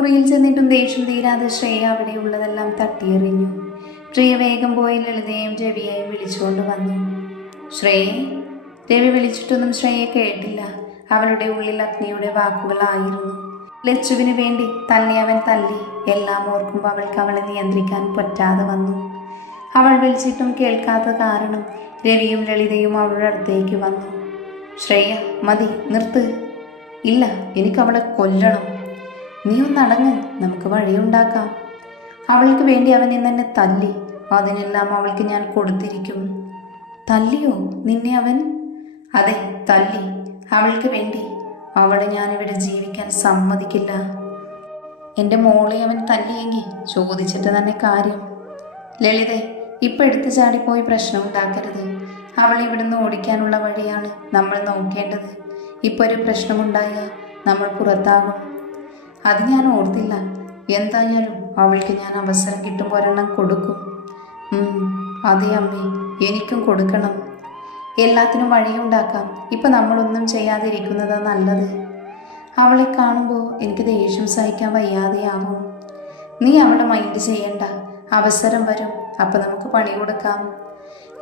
മുറിയിൽ ചെന്നിട്ടും ദേഷ്യം തീരാതെ ശ്രേയ അവിടെയുള്ളതെല്ലാം തട്ടിയെറിഞ്ഞു. പ്രിയ വേഗം പോയി ലളിതയെയും രവിയെയും വിളിച്ചുകൊണ്ട് വന്നു. ശ്രേയെ. രവി വിളിച്ചിട്ടൊന്നും ശ്രേയ കേട്ടില്ല. അവളുടെ ഉള്ളിൽ അഗ്നിയുടെ വാക്കുകളായിരുന്നു. ലച്ചുവിന് വേണ്ടി തന്നെ അവൻ തല്ലി. എല്ലാം ഓർക്കുമ്പോൾ അവൾക്ക് അവളെ നിയന്ത്രിക്കാൻ പറ്റാതെ വന്നു. അവൾ വിളിച്ചിട്ടും കേൾക്കാത്ത കാരണം രവിയും ലളിതയും അവളുടെ അടുത്തേക്ക് വന്നു. ശ്രേയ, മതി, നിർത്ത്. ഇല്ല, എനിക്കവളെ കൊല്ലണം. നീ ഒന്നടങ്ങ്, നമുക്ക് വഴിയുണ്ടാക്കാം. അവൾക്ക് വേണ്ടി അവൻ ഇന്നെന്നെ തല്ലി. അതിനെല്ലാം അവൾക്ക് ഞാൻ കൊടുത്തിരിക്കും. തല്ലിയോ നിന്നെ അവൻ? അതെ, തല്ലി. അവൾക്ക് വേണ്ടി. അവളെ ഞാനിവിടെ ജീവിക്കാൻ സമ്മതിക്കില്ല. എൻ്റെ മോളെ അവൻ തല്ലിയെങ്കിൽ ചോദിച്ചിട്ട് തന്നെ കാര്യം. ലളിത, ഇപ്പം എടുത്തു ചാടിപ്പോയി പ്രശ്നം ഉണ്ടാക്കരുത്. അവളെ ഇവിടുന്ന് ഓടിക്കാനുള്ള വഴിയാണ് നമ്മൾ നോക്കേണ്ടത്. ഇപ്പോൾ ഒരു പ്രശ്നമുണ്ടായാൽ നമ്മൾ പുറത്താകും. അത് ഞാൻ ഓർത്തില്ല. എന്തായാലും അവൾക്ക് ഞാൻ അവസരം കിട്ടുമ്പോൾ ഒരെണ്ണം കൊടുക്കും. അതെ അമ്മേ, എനിക്കും കൊടുക്കണം. എല്ലാത്തിനും വഴിയുണ്ടാക്കാം. ഇപ്പം നമ്മളൊന്നും ചെയ്യാതിരിക്കുന്നതാണ് നല്ലത്. അവളെ കാണുമ്പോൾ എനിക്ക് ദേഷ്യം സഹിക്കാൻ വയ്യാതെയാവും. നീ അവളെ മൈൻഡ് ചെയ്യണ്ട. അവസരം വരും, അപ്പം നമുക്ക് പണി കൊടുക്കാം.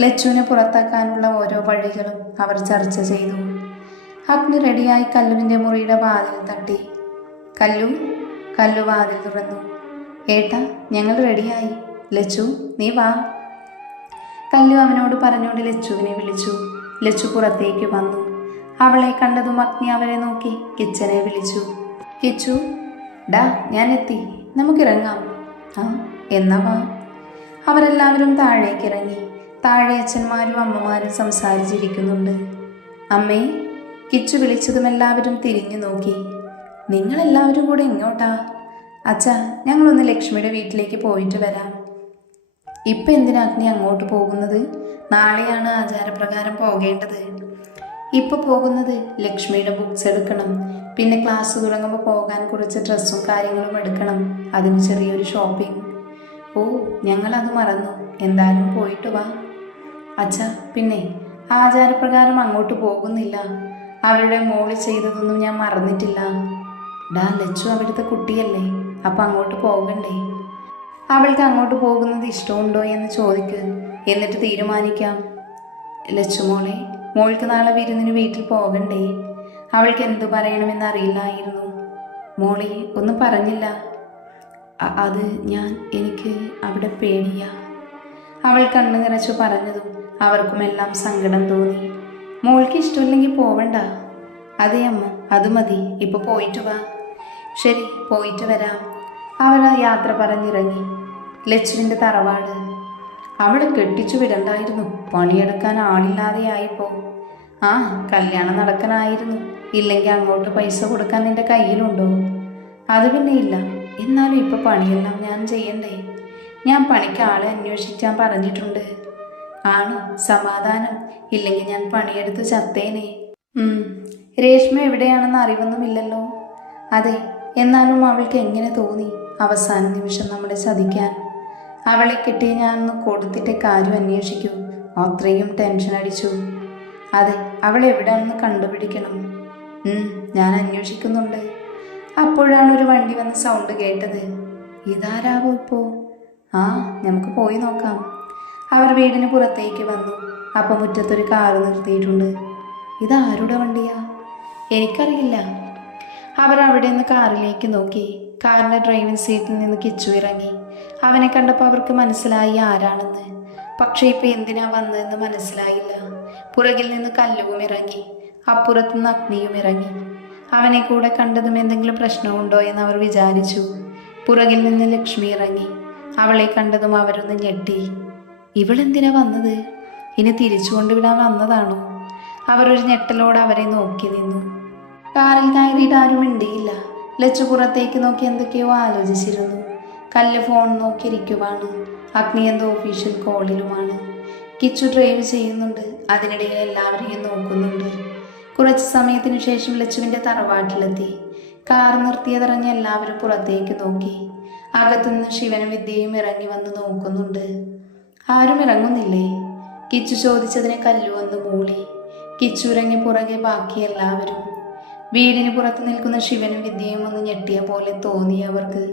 ലച്ചുവിനെ പുറത്താക്കാനുള്ള ഓരോ വഴികളും അവർ ചർച്ച ചെയ്തു. അഗ്നി റെഡിയായി കല്ലുവിൻ്റെ മുറിയുടെ വാതിൽ തട്ടി. കല്ലു വാതിൽ തുറന്നു. ഏട്ടാ, ഞങ്ങൾ റെഡിയായി. ലച്ചു, നീ വാ. കല്ലു അവനോട് പറഞ്ഞുകൊണ്ട് ലച്ചുവിനെ വിളിച്ചു. ലച്ചു പുറത്തേക്ക് വന്നു. അവളെ കണ്ടതും അഗ്നി അവരെ നോക്കി കിച്ചനെ വിളിച്ചു. കിച്ചു, ഡാ, ഞാൻ എത്തി, നമുക്കിറങ്ങാം. ആ, എന്നാ വാ. അവരെല്ലാവരും താഴേക്കിറങ്ങി. താഴെ അച്ഛന്മാരും അമ്മമാരും സംസാരിച്ചിരിക്കുന്നുണ്ട്. അമ്മേ, കിച്ചു വിളിച്ചതും എല്ലാവരും തിരിഞ്ഞു നോക്കി. നിങ്ങളെല്ലാവരും കൂടെ എങ്ങോട്ടാ? അച്ഛാ, ഞങ്ങളൊന്ന് ലക്ഷ്മിയുടെ വീട്ടിലേക്ക് പോയിട്ട് വരാം. ഇപ്പം എന്തിനാ അഗ്നി അങ്ങോട്ട് പോകുന്നത്? നാളെയാണ് ആചാരപ്രകാരം പോകേണ്ടത്. ഇപ്പോൾ പോകുന്നത് ലക്ഷ്മിയുടെ ബുക്സ് എടുക്കണം. പിന്നെ ക്ലാസ് തുടങ്ങുമ്പോൾ പോകാൻ കുറച്ച് ഡ്രസ്സും കാര്യങ്ങളും എടുക്കണം. അതിന് ചെറിയൊരു ഷോപ്പിംഗ്. ഓ, ഞങ്ങളത് മറന്നു. എന്തായാലും പോയിട്ട് വാ. അച്ഛാ, പിന്നെ ആചാരപ്രകാരം അങ്ങോട്ട് പോകുന്നില്ല. അവരുടെ മോള് ചെയ്തതൊന്നും ഞാൻ മറന്നിട്ടില്ല. ഡാ ലച്ചു, അവിടുത്തെ കുട്ടിയല്ലേ, അപ്പം അങ്ങോട്ട് പോകണ്ടേ? അവൾക്ക് അങ്ങോട്ട് പോകുന്നത് ഇഷ്ടമുണ്ടോ എന്ന് ചോദിക്കുക, എന്നിട്ട് തീരുമാനിക്കാം. ലച്ചു മോളെ, മോൾക്ക് നാളെ വിരുന്നിന് വീട്ടിൽ പോകണ്ടേ? അവൾക്ക് എന്തു പറയണമെന്ന് അറിയില്ലായിരുന്നു. മോളെ ഒന്നും പറഞ്ഞില്ല. അത് എനിക്ക് അവിടെ പേടിയാ. അവൾ കണ്ണു നിറച്ചു പറഞ്ഞതും അവർക്കുമെല്ലാം സങ്കടം തോന്നി. മോൾക്ക് ഇഷ്ടമില്ലെങ്കിൽ പോവണ്ട. അതെ അമ്മ, അത് മതി. ഇപ്പോൾ പോയിട്ട് വാ. ശരി, പോയിട്ട് വരാം. അവർ ആ യാത്ര പറഞ്ഞിറങ്ങി. ലച്ചുവിൻ്റെ തറവാട്. അവളെ കെട്ടിച്ചു വിടണ്ടായിരുന്നു. പണിയെടുക്കാൻ ആളില്ലാതെയായിപ്പോ. ആ, കല്യാണം നടക്കാനായിരുന്നു. ഇല്ലെങ്കിൽ അങ്ങോട്ട് പൈസ കൊടുക്കാൻ നിന്റെ കയ്യിലുണ്ടോ? അത് പിന്നെ ഇല്ല. എന്നാലും ഇപ്പോൾ പണിയെല്ലാം ഞാൻ ചെയ്യണ്ടേ? ഞാൻ പണിക്ക് ആളെ അന്വേഷിക്കാൻ പറഞ്ഞിട്ടുണ്ട്. ആണ്, സമാധാനം. ഇല്ലെങ്കിൽ ഞാൻ പണിയെടുത്ത് ചത്തേനെ. രേഷ്മ എവിടെയാണെന്ന് അറിവൊന്നുമില്ലല്ലോ. അതെ, എന്നാലും അവൾക്ക് എങ്ങനെ തോന്നി അവസാന നിമിഷം നമ്മളെ ചതിക്കാൻ? അവളെ കിട്ടിയ ഞാനൊന്ന് കൊടുത്തിട്ടേ കാര്യം അന്വേഷിക്കൂ. അത്രയും ടെൻഷൻ അടിച്ചു. അതെ, അവൾ എവിടെയാണെന്ന് കണ്ടുപിടിക്കണം. ഞാൻ അന്വേഷിക്കുന്നുണ്ട്. അപ്പോഴാണ് ഒരു വണ്ടി വന്ന് സൗണ്ട് കേട്ടത്. ഇതാരാവോ ഇപ്പോൾ? ആ, നമുക്ക് പോയി നോക്കാം. അവർ വീടിന് പുറത്തേക്ക് വന്നു. അപ്പം മുറ്റത്തൊരു കാറ് നിർത്തിയിട്ടുണ്ട്. ഇതാരുടെ വണ്ടിയാ? എനിക്കറിയില്ല. അവർ അവിടെ നിന്ന് കാറിലേക്ക് നോക്കി. കാറിൻ്റെ ഡ്രൈവിംഗ് സീറ്റിൽ നിന്ന് കിച്ചു ഇറങ്ങി. അവനെ കണ്ടപ്പോൾ അവർക്ക് മനസ്സിലായി ആരാണെന്ന്. പക്ഷേ ഇപ്പം എന്തിനാ വന്നതെന്ന് മനസ്സിലായില്ല. പുറകിൽ നിന്ന് കല്ലുവും ഇറങ്ങി. അപ്പുറത്തുനിന്ന് അഗ്നിയും ഇറങ്ങി. അവനെ കൂടെ കണ്ടതും എന്തെങ്കിലും പ്രശ്നമുണ്ടോ എന്ന് അവർ വിചാരിച്ചു. പുറകിൽ നിന്ന് ലക്ഷ്മി ഇറങ്ങി. അവളെ കണ്ടതും അവരൊന്ന് ഞെട്ടി. ഇവളെന്തിനാ വന്നത്? ഇനി തിരിച്ചു കൊണ്ടുവിടാൻ വന്നതാണോ? അവരൊരു ഞെട്ടലോടെ അവരെ നോക്കി നിന്നു. കാറിൽ കയറിയിട്ട് ആരും മിണ്ടിയില്ല. ലച്ചു പുറത്തേക്ക് നോക്കി എന്തൊക്കെയോ ആലോചിച്ചിരുന്നു. കല്ല് ഫോൺ നോക്കിയിരിക്കുവാണ്. അഗ്നി എന്തോ ഒഫീഷ്യൽ കോളിലുമാണ്. കിച്ചു ഡ്രൈവ് ചെയ്യുന്നുണ്ട്. അതിനിടയിൽ എല്ലാവരെയും നോക്കുന്നുണ്ട്. കുറച്ച് സമയത്തിന് ശേഷം ലച്ചുവിൻ്റെ തറവാട്ടിലെത്തി. കാർ നിർത്തിയതറിഞ്ഞ് എല്ലാവരും പുറത്തേക്ക് നോക്കി. അകത്തുനിന്ന് ശിവനും വിദ്യയും ഇറങ്ങി വന്ന് നോക്കുന്നുണ്ട്. ആരും ഇറങ്ങുന്നില്ലേ? കിച്ചു ചോദിച്ചതിനെ കല്ലു വന്ന് മൂളി. കിച്ചു ഇറങ്ങി പുറകെ ബാക്കി എല്ലാവരും. വീടിന് പുറത്ത് നിൽക്കുന്ന ശിവനും വിദ്യയും ഒന്ന് ഞെട്ടിയ പോലെ തോന്നി അവർക്ക്.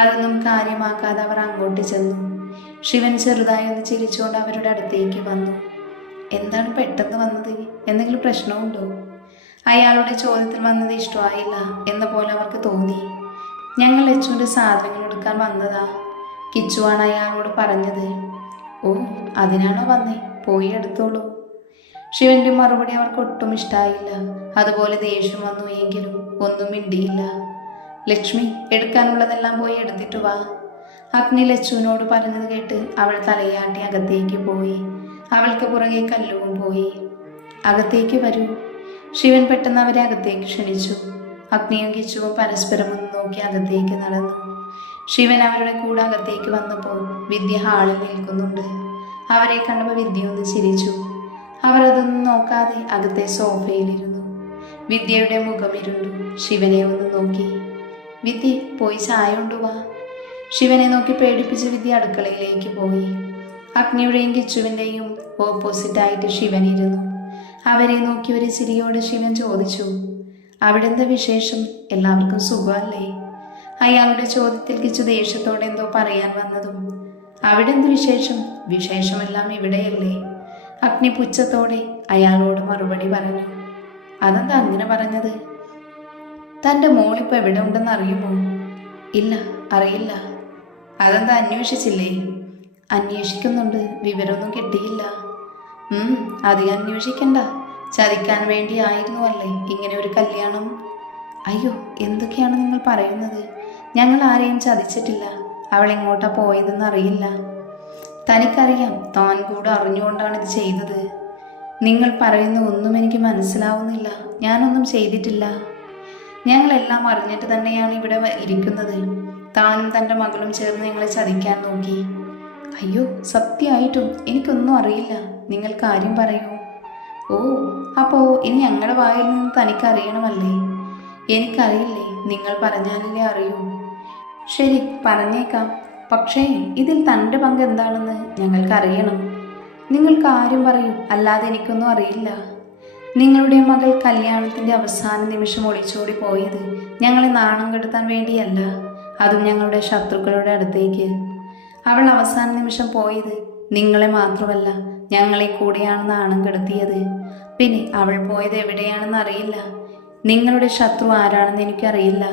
അതൊന്നും കാര്യമാക്കാതെ അവർ അങ്ങോട്ട് ചെന്നു. ശിവൻ ചെറുതായി ഒന്ന് ചിരിച്ചുകൊണ്ട് അവരുടെ അടുത്തേക്ക് വന്നു. എന്താണ് പെട്ടെന്ന് വന്നത്? എന്തെങ്കിലും പ്രശ്നമുണ്ടോ? അയാളുടെ ചോദ്യത്തിൽ വന്നത് ഇഷ്ടമായില്ല എന്ന പോലെ അവർക്ക് തോന്നി. ഞങ്ങൾ ലച്ചുവിൻ്റെ സാധനങ്ങൾ എടുക്കാൻ വന്നതാ, കിച്ചുവാണ് അയാളോട് പറഞ്ഞത്. ഓ, അതിനാണോ വന്നേ? പോയി എടുത്തോളൂ. ശിവന്റെ മറുപടി അവർക്ക് ഒട്ടും ഇഷ്ടമായില്ല. അതുപോലെ ദേഷ്യം വന്നു എങ്കിലും ഒന്നും മിണ്ടിയില്ല. ലക്ഷ്മി, എടുക്കാനുള്ളതെല്ലാം പോയി എടുത്തിട്ട് വാ. അഗ്നി ലച്ചുവിനോട് പറഞ്ഞത് കേട്ട് അവൾ തലയാട്ടി അകത്തേക്ക് പോയി. അവൾക്ക് പുറകെ കല്ലുവും പോയി. അകത്തേക്ക് വരൂ. ശിവൻ പെട്ടെന്ന് അവരെ അകത്തേക്ക് ക്ഷണിച്ചു. അഗ്നിയും കിച്ചുവും പരസ്പരം ഒന്ന് നോക്കി അകത്തേക്ക് നടന്നു. ശിവൻ അവരുടെ കൂടെ അകത്തേക്ക് വന്നപ്പോൾ വിദ്യ ഹാളിൽ നിൽക്കുന്നുണ്ട്. അവരെ കണ്ടപ്പോൾ വിദ്യ ഒന്ന് ചിരിച്ചു. അവർ അതൊന്നും നോക്കാതെ അകത്തെ സോഫയിലിരുന്നു. വിദ്യയുടെ മുഖം ഇരുണ്ടു. ശിവനെ ഒന്ന് നോക്കി. വിദ്യ, പോയി ചായ കൊണ്ടുവാ. ശിവനെ നോക്കി പേടിപ്പിച്ച് വിദ്യ അടുക്കളയിലേക്ക് പോയി. അഗ്നിയുടെയും കിച്ചുവിൻ്റെയും ഓപ്പോസിറ്റായിട്ട് ശിവൻ ഇരുന്നു. അവരെ നോക്കി ഒരു ചിരിയോട് ശിവൻ ചോദിച്ചു, അവിടെ എന്താ വിശേഷം? എല്ലാവർക്കും സുഖമല്ലേ? അയാളുടെ ചോദ്യത്തിൽ കിച്ചു ദേഷ്യത്തോടെ എന്തോ പറയാൻ വന്നതും, അവിടെ എന്ത് വിശേഷം? വിശേഷമെല്ലാം ഇവിടെയല്ലേ? അഗ്നി പുച്ഛത്തോടെ അയാളോട് മറുപടി പറഞ്ഞു. അതെന്താ അങ്ങനെ പറഞ്ഞത്? തൻ്റെ മോളിപ്പോൾ എവിടെ ഉണ്ടെന്ന് അറിയുമോ? ഇല്ല, അറിയില്ല. അതെന്താ അന്വേഷിച്ചില്ലേ? അന്വേഷിക്കുന്നുണ്ട്, വിവരമൊന്നും കിട്ടിയില്ല. അധികം അന്വേഷിക്കണ്ട. ചതിക്കാൻ വേണ്ടിയായിരുന്നു അല്ലേ ഇങ്ങനെ ഒരു കല്യാണം? അയ്യോ, എന്തൊക്കെയാണ് നിങ്ങൾ പറയുന്നത്? ഞങ്ങൾ ആരെയും ചതിച്ചിട്ടില്ല. അവൾ എങ്ങോട്ടാ പോയതെന്ന് അറിയില്ല. തനിക്കറിയാം, താൻ കൂടെ അറിഞ്ഞുകൊണ്ടാണ് ഇത് ചെയ്തത്. നിങ്ങൾ പറയുന്ന ഒന്നും എനിക്ക് മനസ്സിലാവുന്നില്ല. ഞാനൊന്നും ചെയ്തിട്ടില്ല. ഞങ്ങളെല്ലാം അറിഞ്ഞിട്ട് തന്നെയാണ് ഇവിടെ ഇരിക്കുന്നത്. താനും തൻ്റെ മകളും ചേർന്ന് ഞങ്ങളെ ചതിക്കാൻ നോക്കി. അയ്യോ, സത്യമായിട്ടും എനിക്കൊന്നും അറിയില്ല. നിങ്ങൾ കാര്യം പറയൂ. ഓ, അപ്പോൾ ഇനി ഞങ്ങളുടെ വായിൽ നിന്ന് തനിക്കറിയണമല്ലേ? എനിക്കറിയില്ലേ, നിങ്ങൾ പറഞ്ഞാലല്ലേ അറിയൂ. ശരി, പറഞ്ഞേക്കാം. പക്ഷേ ഇതിൽ തൻ്റെ പങ്ക് എന്താണെന്ന് ഞങ്ങൾക്കറിയണം. നിങ്ങൾ കാര്യം പറയൂ, അല്ലാതെ എനിക്കൊന്നും അറിയില്ല. നിങ്ങളുടെ മകൾ കല്യാണത്തിൻ്റെ അവസാന നിമിഷം ഒളിച്ചോടി പോയത് ഞങ്ങളെ നാണം കെടുത്താൻ വേണ്ടിയല്ല, അതും ഞങ്ങളുടെ ശത്രുക്കളുടെ അടുത്തേക്ക്. അവൾ അവസാന നിമിഷം പോയത് നിങ്ങളെ മാത്രമല്ല, ഞങ്ങളെ കൂടെയാണ് നാണം കെടുത്തിയത്. പിന്നെ അവൾ പോയത് എവിടെയാണെന്ന് അറിയില്ല. നിങ്ങളുടെ ശത്രു ആരാണെന്ന് എനിക്കറിയില്ല.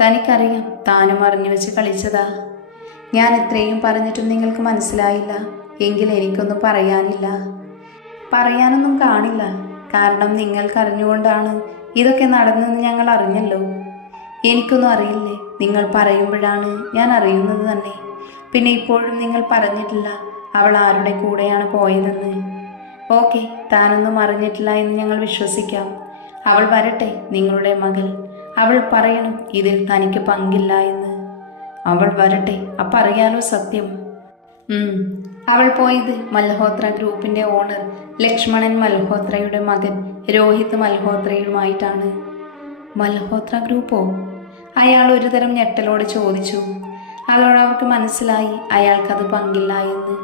തനിക്കറിയാം, താനും അറിഞ്ഞു വെച്ച് കളിച്ചതാ. ഞാൻ ഇത്രയും പറഞ്ഞിട്ടും നിങ്ങൾക്ക് മനസ്സിലായില്ല എങ്കിൽ എനിക്കൊന്നും പറയാനില്ല. പറയാനൊന്നും കാണില്ല. കാരണം നിങ്ങൾക്കറിഞ്ഞുകൊണ്ടാണ് ഇതൊക്കെ നടന്നതെന്ന് ഞങ്ങൾ അറിഞ്ഞല്ലോ. എനിക്കൊന്നും അറിയില്ലേ. നിങ്ങൾ പറയുമ്പോഴാണ് ഞാൻ അറിയുന്നത് തന്നെ. പിന്നെ ഇപ്പോഴും നിങ്ങൾ പറഞ്ഞിട്ടില്ല അവൾ ആരുടെ കൂടെയാണ് പോയതെന്ന്. ഓക്കെ, താനൊന്നും അറിഞ്ഞിട്ടില്ല എന്ന് ഞങ്ങൾ വിശ്വസിക്കാം. അവൾ വരട്ടെ, നിങ്ങളുടെ മകൾ. അവൾ പറയണം ഇതിൽ തനിക്ക് പങ്കില്ല എന്ന്. അവൾ വരട്ടെ, അപ്പം അറിയാലോ സത്യം. അവൾ പോയത് മൽഹോത്ര ഗ്രൂപ്പിൻ്റെ ഓണർ ലക്ഷ്മണൻ മൽഹോത്രയുടെ മകൻ രോഹിത് മൽഹോത്രയുമായിട്ടാണ്. മൽഹോത്ര ഗ്രൂപ്പോ? അയാൾ ഒരുതരം ഞെട്ടലോടെ ചോദിച്ചു. അതോടെ അവർക്ക് മനസ്സിലായി അയാൾക്കത് പങ്കില്ല എന്ന്.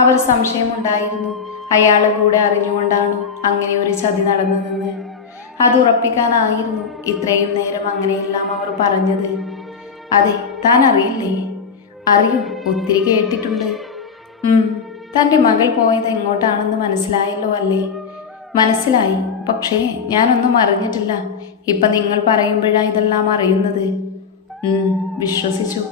അവർ സംശയമുണ്ടായിരുന്നു, അയാൾ കൂടെ അറിഞ്ഞുകൊണ്ടാണോ അങ്ങനെ ഒരു ചതി നടന്നതെന്ന്. അത് ഉറപ്പിക്കാനായിരുന്നു ഇത്രയും നേരം അങ്ങനെയെല്ലാം അവർ പറഞ്ഞത്. അതെ, താൻ അറിയില്ലേ? അറിയും, ഒത്തിരി കേട്ടിട്ടുണ്ട്. തൻ്റെ മകൾ പോയത് എങ്ങോട്ടാണെന്ന് മനസ്സിലായല്ലോ അല്ലേ? മനസ്സിലായി, പക്ഷേ ഞാനൊന്നും അറിഞ്ഞിട്ടില്ല. ഇപ്പം നിങ്ങൾ പറയുമ്പോഴാണ് ഇതെല്ലാം അറിയുന്നത്. വിശ്വസിച്ചു.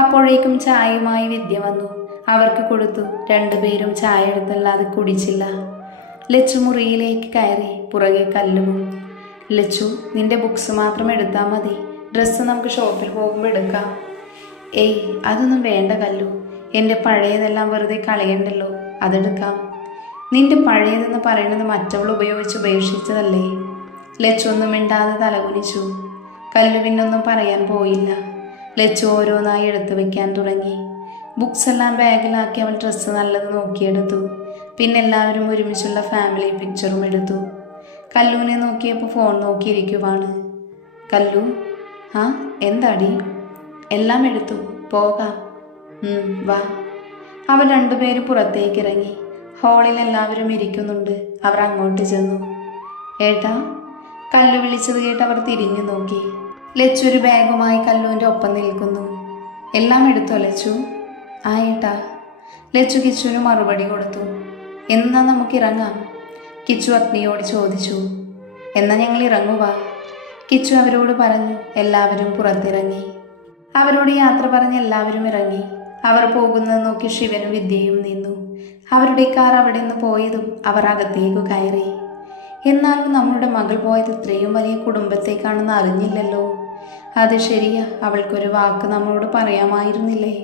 അപ്പോഴേക്കും ചായയുമായി വിദ്യ വന്നു. അവർക്ക് കൊടുത്തു. രണ്ടുപേരും ചായ എടുത്തല്ലാതെ കുടിച്ചില്ല. ലച്ചു മുറിയിലേക്ക് കയറി പുറകെ കല്ലുവും. ലച്ചു, നിന്റെ ബുക്സ് മാത്രം എടുത്താൽ മതി. ഡ്രസ്സ് നമുക്ക് ഷോപ്പിൽ പോകുമ്പോൾ എടുക്കാം. ഏയ്, അതൊന്നും വേണ്ട കല്ലു. എൻ്റെ പഴയതെല്ലാം വെറുതെ കളയണ്ടല്ലോ, അതെടുക്കാം. നിന്റെ പഴയതെന്ന് പറയുന്നത് മറ്റവൾ ഉപയോഗിച്ച് ഉപേക്ഷിച്ചതല്ലേ? ലച്ചു ഒന്നും മിണ്ടാതെ തലകുനിച്ചു. കല്ലു പിന്നൊന്നും പറയാൻ പോയില്ല. ലച്ചു ഓരോന്നായി എടുത്തു വെക്കാൻ തുടങ്ങി. ബുക്സ് എല്ലാം ബാഗിലാക്കി അവൾ ഡ്രസ്സ് നല്ലത് നോക്കിയെടുത്തു. പിന്നെ എല്ലാവരും ഒരുമിച്ചുള്ള ഫാമിലി പിക്ചറും എടുത്തു. കല്ലുവിനെ നോക്കിയപ്പോൾ ഫോൺ നോക്കിയിരിക്കുവാണ്. കല്ലു, എന്താടി? എല്ലാം എടുത്തു, പോകാം. വാ. അവർ രണ്ടുപേരും പുറത്തേക്ക് ഇറങ്ങി. ഹാളിൽ എല്ലാവരും ഇരിക്കുന്നുണ്ട്. അവർ അങ്ങോട്ട് ചെന്നു. ഏട്ടാ, കല്ലു വിളിച്ചത് കേട്ട് അവർ തിരിഞ്ഞു നോക്കി. ലച്ചു ഒരു ബാഗുമായി കല്ലുവിൻ്റെ ഒപ്പം നിൽക്കുന്നു. എല്ലാം എടുത്തോ ലച്ചു? ആ ഏട്ടാ. ലച്ചു കിച്ചുവിന് മറുപടി കൊടുത്തു. എന്നാ നമുക്കിറങ്ങാം? കിച്ചു അഗ്നിയോട് ചോദിച്ചു. എന്നാ ഞങ്ങൾ ഇറങ്ങുക. കിച്ചു അവരോട് പറഞ്ഞു. എല്ലാവരും പുറത്തിറങ്ങി. അവരോട് യാത്ര പറഞ്ഞ് എല്ലാവരും ഇറങ്ങി. അവർ പോകുന്നത് നോക്കി ശിവനും വിദ്യയും നിന്നു. അവരുടെ കാർ അവിടെ നിന്ന് പോയതും അവർ അകത്തേക്ക് കയറി. എന്നാലും നമ്മളുടെ മകൾ പോയത് ഇത്രയും വലിയ കുടുംബത്തേക്കാണെന്ന് അറിഞ്ഞില്ലല്ലോ. അത് ശരിയാ, അവൾക്കൊരു വാക്ക് നമ്മളോട് പറയാമായിരുന്നില്ലേ?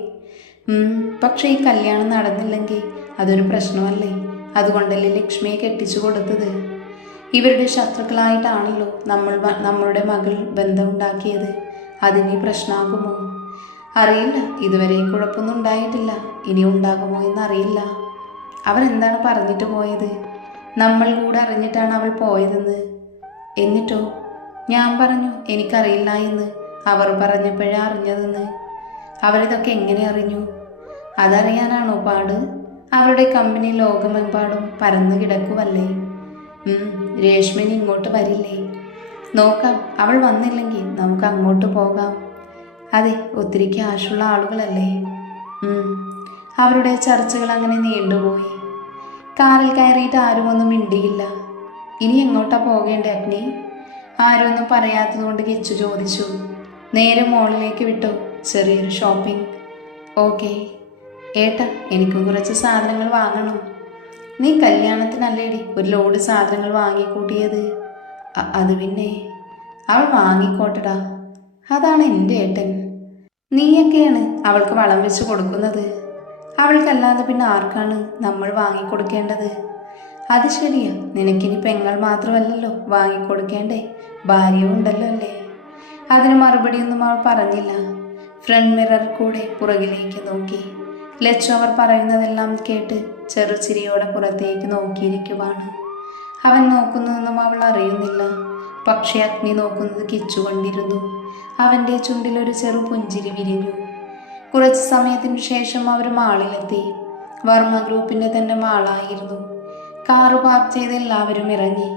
പക്ഷെ ഈ കല്യാണം നടന്നില്ലെങ്കിൽ അതൊരു പ്രശ്നമല്ലേ? അതുകൊണ്ടല്ലേ ലക്ഷ്മിയെ കെട്ടിച്ചു കൊടുത്തത്? ഇവരുടെ ശത്രുക്കളായിട്ടാണല്ലോ നമ്മളുടെ മകൾ ബന്ധമുണ്ടാക്കിയത്. അതിനി പ്രശ്നമാകുമോ? അറിയില്ല. ഇതുവരെ കുഴപ്പമൊന്നും ഉണ്ടായിട്ടില്ല. ഇനി ഉണ്ടാകുമോ എന്നറിയില്ല. അവരെന്താണ് പറഞ്ഞിട്ട് പോയത്? നമ്മൾ കൂടെ അറിഞ്ഞിട്ടാണ് അവൾ പോയതെന്ന്. എന്നിട്ടോ? ഞാൻ പറഞ്ഞു എനിക്കറിയില്ല എന്ന്. അവർ പറഞ്ഞപ്പോഴേ അറിഞ്ഞതെന്ന്. അവരിതൊക്കെ എങ്ങനെ അറിഞ്ഞു? അതറിയാനാണോ പാട്? അവരുടെ കമ്പനി ലോകമെമ്പാടും പരന്നു കിടക്കുവല്ലേ. രേഷ്മിനി ഇങ്ങോട്ട് വരില്ലേ? നോക്കാം. അവൾ വന്നില്ലെങ്കിൽ നമുക്ക് അങ്ങോട്ട് പോകാം. അതെ, ഒത്തിരി ക്യാഷുള്ള ആളുകളല്ലേ. അവരുടെ ചർച്ചകൾ അങ്ങനെ നീണ്ടുപോയി. കാറിൽ കയറിയിട്ട് ആരും ഒന്നും മിണ്ടിയില്ല. ഇനി എങ്ങോട്ടാ പോകേണ്ടേ അഗ്നി? ആരും ഒന്നും പറയാത്തതുകൊണ്ട് കിച്ചു ചോദിച്ചു. നേരെ മോളിലേക്ക് വിട്ടു. ചെറിയൊരു ഷോപ്പിംഗ്. ഓക്കെ ഏട്ടാ, എനിക്കും കുറച്ച് സാധനങ്ങൾ വാങ്ങണം. നീ കല്യാണത്തിനല്ലേടി ഒരു ലോഡ് സാധനങ്ങൾ വാങ്ങിക്കൂട്ടിയത്? അത് പിന്നെ അവൾ വാങ്ങിക്കോട്ടടാ. അതാണ് എൻ്റെ ഏട്ടൻ. നീയൊക്കെയാണ് അവൾക്ക് വളം വെച്ച് കൊടുക്കുന്നത്. അവൾക്കല്ലാതെ പിന്നെ ആർക്കാണ് നമ്മൾ വാങ്ങിക്കൊടുക്കേണ്ടത്? അത് ശരിയാ. നിനക്കിനി പെങ്ങൾ മാത്രമല്ലല്ലോ വാങ്ങിക്കൊടുക്കേണ്ടേ, ഭാര്യയും ഉണ്ടല്ലോ അല്ലേ? അതിന് മറുപടിയൊന്നും അവൾ പറഞ്ഞില്ല. ഫ്രണ്ട് മിറർ കൂടെ പുറകിലേക്ക് നോക്കി. ലച്ചു അവർ പറയുന്നതെല്ലാം കേട്ട് ചെറുചിരിയോടെ പുറത്തേക്ക് നോക്കിയിരിക്കുവാണ്. അവൻ നോക്കുന്നതൊന്നും അവൾ അറിയുന്നില്ല. പക്ഷേ അഗ്നി നോക്കുന്നത് കിച്ചുകൊണ്ടിരുന്നു. അവൻ്റെ ചുണ്ടിലൊരു ചെറു പുഞ്ചിരി വിരിഞ്ഞു. കുറച്ച് സമയത്തിന് ശേഷം അവർ മാളിലെത്തി. വർമ്മ ഗ്രൂപ്പിൻ്റെ തന്നെ മാളായിരുന്നു. കാറ് പാർക്ക് ചെയ്ത് എല്ലാവരും ഇറങ്ങി.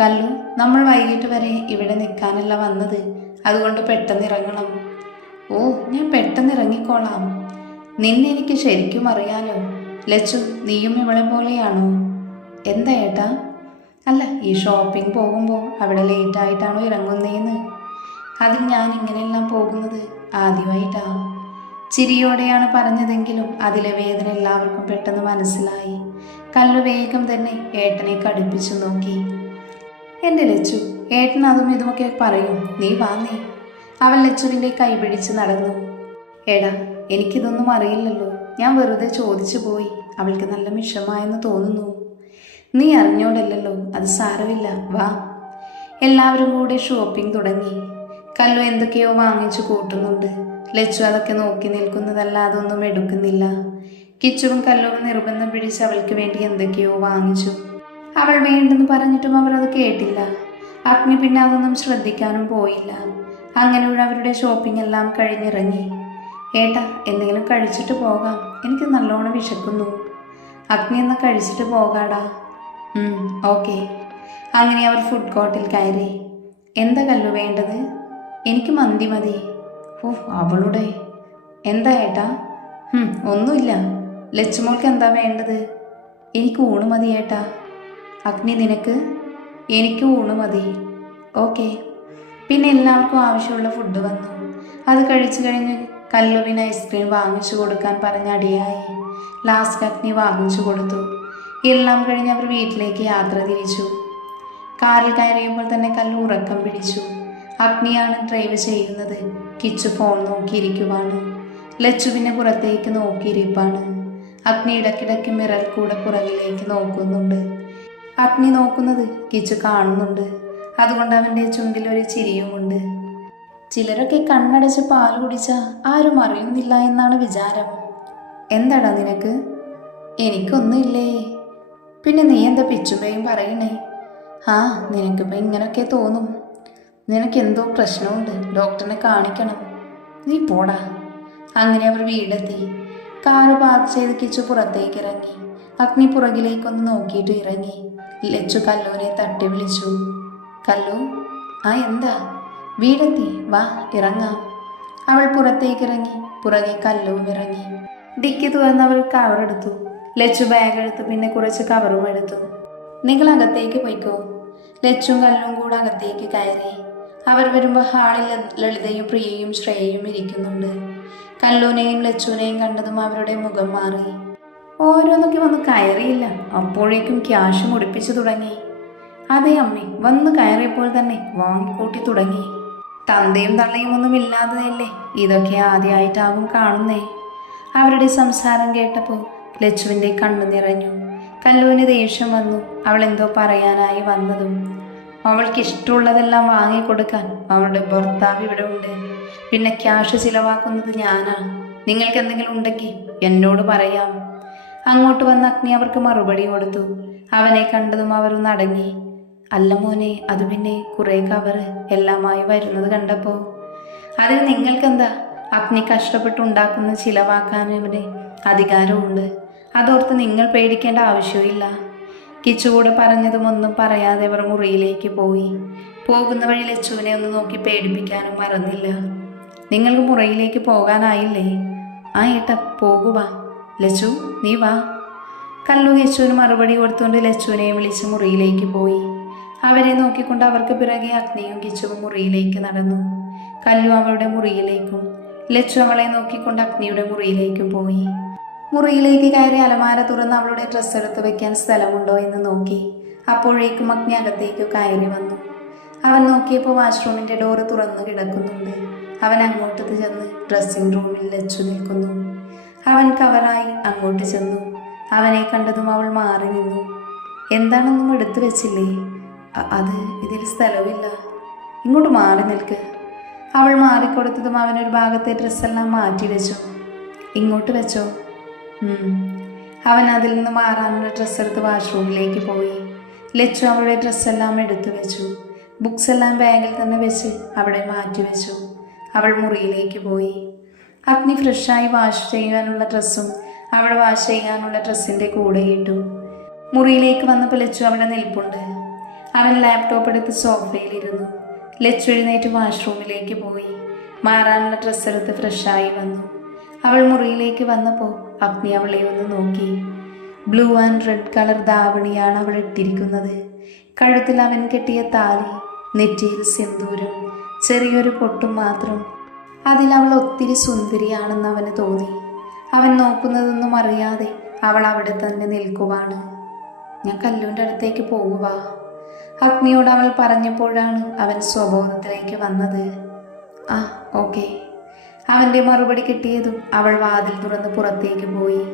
കല്ലു, നമ്മൾ വൈകിട്ട് വരെ ഇവിടെ നിൽക്കാനല്ല വന്നത്. അതുകൊണ്ട് പെട്ടെന്ന് ഇറങ്ങണം. ഓ, ഞാൻ പെട്ടെന്ന് ഇറങ്ങിക്കോളാം. നിന്നെ എനിക്ക് ശരിക്കും അറിയാലോ. ലച്ചു, നീയും ഇവളെ പോലെയാണോ? എന്താ ഏട്ടാ? അല്ല, ഈ ഷോപ്പിംഗ് പോകുമ്പോൾ അവിടെ ലേറ്റായിട്ടാണോ ഇറങ്ങുന്നതെന്ന്. അതിൽ ഞാൻ ഇങ്ങനെയെല്ലാം പോകുന്നത് ആദ്യമായിട്ടാ. ചിരിയോടെയാണ് പറഞ്ഞതെങ്കിലും അതിലെ വേദന എല്ലാവർക്കും പെട്ടെന്ന് മനസ്സിലായി. കല്ലു വേഗം തന്നെ ഏട്ടനെ കടുപ്പിച്ചു നോക്കി. എൻ്റെ ലച്ചു, ഏട്ടൻ അതും ഇതുമൊക്കെ പറയും. നീ വാങ്ങി. അവൻ ലച്ചുവിൻ്റെ കൈ പിടിച്ച് നടന്നു. എടാ, എനിക്കിതൊന്നും അറിയില്ലല്ലോ. ഞാൻ വെറുതെ ചോദിച്ചു പോയി. അവൾക്ക് നല്ല വിഷമായെന്ന് തോന്നുന്നു. നീ അറിഞ്ഞോണ്ടല്ലോ. അത് സാരമില്ല, വാ. എല്ലാവരും കൂടെ ഷോപ്പിംഗ് തുടങ്ങി. കല്ലു എന്തൊക്കെയോ വാങ്ങിച്ചു കൂട്ടുന്നുണ്ട്. ലച്ചു അതൊക്കെ നോക്കി നിൽക്കുന്നതല്ലാതെ ഒന്നും എടുക്കുന്നില്ല. കിച്ചുവും കല്ലുവും നിർബന്ധം പിടിച്ച് അവൾക്ക് വേണ്ടി എന്തൊക്കെയോ വാങ്ങിച്ചു. അവൾ വേണ്ടെന്ന് പറഞ്ഞിട്ടും അവർ അത് കേട്ടില്ല. അഗ്നി പിന്നെ അതൊന്നും ശ്രദ്ധിക്കാനും പോയില്ല. അങ്ങനെ അവരുടെ ഷോപ്പിംഗ് എല്ലാം കഴിഞ്ഞിറങ്ങി. ഏട്ടാ, എന്തെങ്കിലും കഴിച്ചിട്ട് പോകാം. എനിക്ക് നല്ലോണം വിശക്കുന്നു. അഗ്നി എന്ന് കഴിച്ചിട്ട് പോകാടാ. ഓക്കെ. അങ്ങനെ അവർ ഫുഡ് കോർട്ടിൽ കയറി. എന്താ കല്ലു വേണ്ടത്? എനിക്ക് മന്തി മതി. ഓ, അവളുടെ. എന്താ ഏട്ടാ? ഒന്നുമില്ല. ലച്ചുമോൾക്ക് എന്താ വേണ്ടത്? എനിക്ക് ഊണ് മതി ഏട്ടാ. അഗ്നി, നിനക്ക്? എനിക്ക് ഊണ് മതി. ഓക്കെ. പിന്നെ എല്ലാവർക്കും ആവശ്യമുള്ള ഫുഡ് വന്നു. അത് കഴിച്ചു കഴിഞ്ഞ് കല്ലുവിന് ഐസ്ക്രീം വാങ്ങിച്ചു കൊടുക്കാൻ പറഞ്ഞടിയായി. ലാസ്റ്റ് അഗ്നി വാങ്ങിച്ചു കൊടുത്തു. എല്ലാം കഴിഞ്ഞ് അവർ വീട്ടിലേക്ക് യാത്ര തിരിച്ചു. കാറിൽ കയറിയപ്പോൾ തന്നെ കല്ലു ഉറക്കം പിടിച്ചു. അഗ്നിയാണ് ഡ്രൈവ് ചെയ്യുന്നത്. കിച്ചു ഫോൺ നോക്കിയിരിക്കുവാണ്. ലച്ചു പിന്നെ പുറത്തേക്ക് നോക്കിയിരിപ്പാണ്. അഗ്നി ഇടയ്ക്കിടയ്ക്ക് മിറർ കൂടെ പുറകിലേക്ക് നോക്കുന്നുണ്ട്. അഗ്നി നോക്കുന്നത് കിച്ചു കാണുന്നുണ്ട്. അതുകൊണ്ട് അവൻ്റെ ചുണ്ടിലൊരു ചിരിയുമുണ്ട്. ചിലരൊക്കെ കണ്ണടച്ച് പാൽ കുടിച്ചാൽ ആരും അറിയുന്നില്ല എന്നാണ് വിചാരം. എന്താടാ നിനക്ക്? എനിക്കൊന്നുമില്ലേ. പിന്നെ നീ എന്താ പിച്ചുമ്പയും പറയണേ? നിനക്കിപ്പോൾ ഇങ്ങനെയൊക്കെ തോന്നും. നിനക്കെന്തോ പ്രശ്നമുണ്ട്. ഡോക്ടറിനെ കാണിക്കണം. നീ പോടാ. അങ്ങനെ അവർ വീടെത്തി. കാറ് പാർക്ക് ചെയ്ത് കിച്ചു പുറത്തേക്ക് ഇറങ്ങി. അഗ്നി പുറകിലേക്കൊന്ന് നോക്കിയിട്ട് ഇറങ്ങി. ലച്ചു കല്ലുവിനെ തട്ടി വിളിച്ചു. കല്ലു, ആ എന്താ? വീടെത്തി, വാ ഇറങ്ങാം. അവൾ പുറത്തേക്കിറങ്ങി. പുറകെ കല്ലുവും ഇറങ്ങി. ഡിക്കി തുറന്ന് അവൾ കവറെടുത്തു. ലച്ചു ബാഗ് എടുത്തു. പിന്നെ കുറച്ച് കവറും എടുത്തു. നിങ്ങൾ അകത്തേക്ക് പോയിക്കോ. ലച്ചും കല്ലും കൂടെ അകത്തേക്ക് കയറി. അവർ വരുമ്പോൾ ഹാളിൽ ലളിതയും പ്രിയയും ശ്രേയയും ഇരിക്കുന്നുണ്ട്. കല്ലുവിനെയും ലച്ചുവിനെയും കണ്ടതും അവരുടെ മുഖം മാറി. ഓരോന്നൊക്കെ വന്ന് കയറിയില്ല, അപ്പോഴേക്കും ക്യാഷ് മുടിപ്പിച്ചു തുടങ്ങി. അതെ അമ്മേ, വന്ന് കയറിയപ്പോൾ തന്നെ വാങ്ങിക്കൂട്ടി തുടങ്ങി. തന്തയും തള്ളയും ഒന്നും ഇല്ലാത്തതല്ലേ, ഇതൊക്കെ ആദ്യമായിട്ടാവും കാണുന്നേ. അവരുടെ സംസാരം കേട്ടപ്പോൾ ലച്ചുവിൻ്റെ കണ്ണു നിറഞ്ഞു. കല്ലുവിന് ദേഷ്യം വന്നു. അവൾ എന്തോ പറയാനായി വന്നതും. അവൾക്ക് ഇഷ്ടമുള്ളതെല്ലാം വാങ്ങിക്കൊടുക്കാൻ അവളുടെ ഭർത്താവ് ഇവിടെ ഉണ്ട്. പിന്നെ ക്യാഷ് ചിലവാക്കുന്നത് ഞാനാ. നിങ്ങൾക്ക് എന്തെങ്കിലും ഉണ്ടെങ്കിൽ എന്നോട് പറയാം. അങ്ങോട്ട് വന്ന അഗ്നി അവർക്ക് മറുപടി കൊടുത്തു. അവനെ കണ്ടതും അവരൊന്ന് അടങ്ങി. അല്ല മോനെ, അത് പിന്നെ കുറേ കവറ് എല്ലാമായി വരുന്നത് കണ്ടപ്പോൾ. അതിൽ നിങ്ങൾക്കെന്താ? അഗ്നി കഷ്ടപ്പെട്ടുണ്ടാക്കുന്ന ചിലവാക്കാൻ അവന് അധികാരമുണ്ട്. അതോർത്ത് നിങ്ങൾ പേടിക്കേണ്ട ആവശ്യമില്ല. കിച്ചുകൂടെ പറഞ്ഞതും ഒന്നും പറയാതെ അവർ മുറിയിലേക്ക് പോയി. പോകുന്ന വഴി ലച്ചുവിനെ ഒന്ന് നോക്കി പേടിപ്പിക്കാനും മറന്നില്ല. നിങ്ങൾക്ക് മുറിയിലേക്ക് പോകാനായില്ലേ? ആ ഏട്ടാ, പോകുക. ലച്ചു, നീ വാ. കല്ലു ലച്ചുവിന് മറുപടി കൊടുത്തുകൊണ്ട് ലച്ചുവിനെ വിളിച്ച് മുറിയിലേക്ക് പോയി. അവരെ നോക്കിക്കൊണ്ട് അവർക്ക് പിറകെ അഗ്നിയും കിച്ചുവും മുറിയിലേക്ക് നടന്നു. കല്ലു അവളുടെ മുറിയിലേക്കും ലച്ചു അവളെ നോക്കിക്കൊണ്ട് അഗ്നിയുടെ മുറിയിലേക്കും പോയി. മുറിയിലേക്ക് കയറി അലമാര തുറന്ന് അവളുടെ ഡ്രസ്സ് എടുത്ത് വെക്കാൻ സ്ഥലമുണ്ടോ എന്ന് നോക്കി. അപ്പോഴേക്കും അഗ്നി അകത്തേക്ക് കയറി വന്നു. അവൻ നോക്കിയപ്പോൾ വാഷ്റൂമിൻ്റെ ഡോറ് തുറന്നു കിടക്കുന്നുണ്ട്. അവൻ അങ്ങോട്ട് ചെന്ന് ഡ്രസ്സിംഗ് റൂമിൽ ലച്ചു നിൽക്കുന്നു. അവൻ കവറായി അങ്ങോട്ട് ചെന്നു. അവനെ കണ്ടതും അവൾ മാറി നിന്നു. എന്താണെന്നും എടുത്തു വെച്ചില്ലേ? അത് ഇതിൽ സ്ഥലമില്ല. ഇങ്ങോട്ട് മാറി നിൽക്ക്. അവൾ മാറിക്കൊടുത്തതും അവനൊരു ഭാഗത്തെ ഡ്രസ്സെല്ലാം മാറ്റി വെച്ചു. ഇങ്ങോട്ട് വെച്ചോ. അവൻ അതിൽ നിന്ന് മാറാനുള്ള ഡ്രസ്സ് എടുത്ത് വാഷ്റൂമിലേക്ക് പോയി. ലച്ചു അവളുടെ ഡ്രസ്സെല്ലാം എടുത്തു വെച്ചു. ബുക്സ് എല്ലാം ബാഗിൽ തന്നെ വെച്ച് അവിടെ മാറ്റി വെച്ചു. അവൾ മുറിയിലേക്ക് പോയി. അഗ്നി ഫ്രഷായി വാഷ് ചെയ്യാനുള്ള ഡ്രസ്സും അവൾ വാഷ് ചെയ്യാനുള്ള ഡ്രസ്സിൻ്റെ കൂടെ ഇട്ടു. മുറിയിലേക്ക് വന്നപ്പോൾ ലച്ചു അവിടെ നിൽപ്പുണ്ട്. അവൻ ലാപ്ടോപ്പ് എടുത്ത് സോഫയിലിരുന്നു. ലച്ചു എഴുന്നേറ്റ് വാഷ്റൂമിലേക്ക് പോയി. മാറാനുള്ള ഡ്രസ്സ് എടുത്ത് ഫ്രഷായി വന്നു. അവൾ മുറിയിലേക്ക് വന്നപ്പോൾ അഗ്നി അവളെ ഒന്ന് നോക്കി. ബ്ലൂ ആൻഡ് റെഡ് കളർ ധാവണിയാണ് അവൾ ഇട്ടിരിക്കുന്നത്. കഴുത്തിൽ അവൻ കെട്ടിയ താലി, നെറ്റിയിൽ സിന്ദൂരം, ചെറിയൊരു പൊട്ടും മാത്രം. അതിൽ അവൾ ഒത്തിരി സുന്ദരിയാണെന്ന് അവന് തോന്നി. അവൻ നോക്കുന്നതൊന്നും അറിയാതെ അവൾ അവിടെ തന്നെ നിൽക്കുവാണ്. ഞാൻ കല്ലുവിൻ്റെ അടുത്തേക്ക് പോകുക. അഗ്നിയോട് അവൾ പറഞ്ഞപ്പോഴാണ് അവൻ സ്വബോധത്തിലേക്ക് വന്നത്. ആ ഓക്കെ. അവൻ്റെ മറുപടി കിട്ടിയതും അവൾ വാതിൽ തുറന്ന് പുറത്തേക്ക് പോയി.